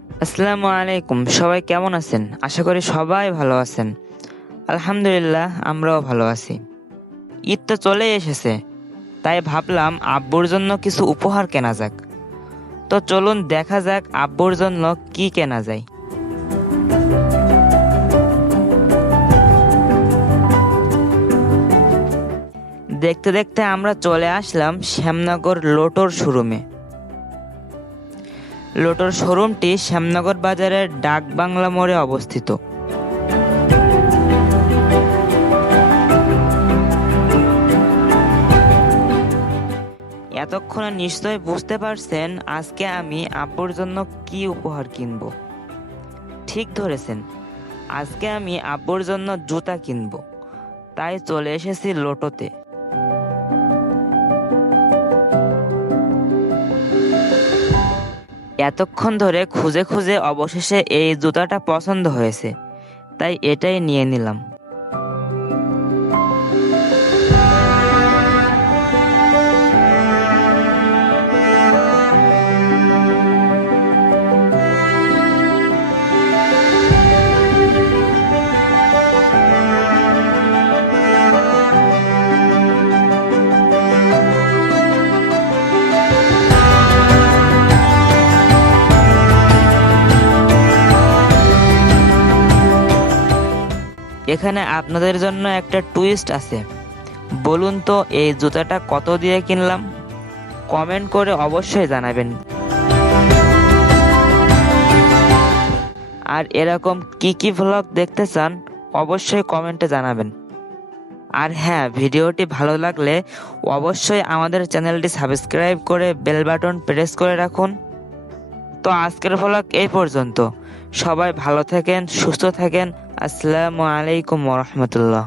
আসসালামু আলাইকুম, সবাই কেমন আছেন? আশা করি সবাই ভালো আছেন। আলহামদুলিল্লাহ, আমরাও ভালো আছি। ঈদ তো চলে এসেছে, তাই ভাবলাম আব্বুর জন্য কিছু উপহার কেনা যাক। তো চলুন দেখা যাক আব্বুর জন্য কি কেনা যায়। দেখতে দেখতে আমরা চলে আসলাম শ্যামনগর লোটোর শোরুমে। লোটোর শোরুমটি শ্যামনগর বাজারের ডাক বাংলা মোড়ে অবস্থিত। এতক্ষণে নিশ্চয় বুঝতে পারছেন আজকে আমি আব্বুর জন্য কি উপহার কিনব। ঠিক ধরেছেন, আজকে আমি আব্বুর জন্য জুতা কিনব। তাই চলে এসেছি লোটোতে। এতক্ষণ ধরে খুঁজে খুঁজে অবশেষে এই জুতাটা পছন্দ হয়েছে তাই এটাই নিয়ে নিলাম। এখানে আপনাদের জন্য একটা টুইস্ট আছে। বলুন তো, এই জুতাটা কত দিয়ে কিনলাম? কমেন্ট করে অবশ্যই জানাবেন। আর এরকম কি কি ভ্লগ দেখতে চান, অবশ্যই কমেন্টে জানাবেন। আর হ্যাঁ ভিডিওটি ভালো লাগলে অবশ্যই আমাদের চ্যানেলটি সাবস্ক্রাইব করে বেল বাটন প্রেস করে রাখুন। তো আজকের ভ্লগ এই পর্যন্ত। সবাই ভালো থাকেন, সুস্থ থাকেন আসসালামু আলাইকুম রহমতুল্লাহ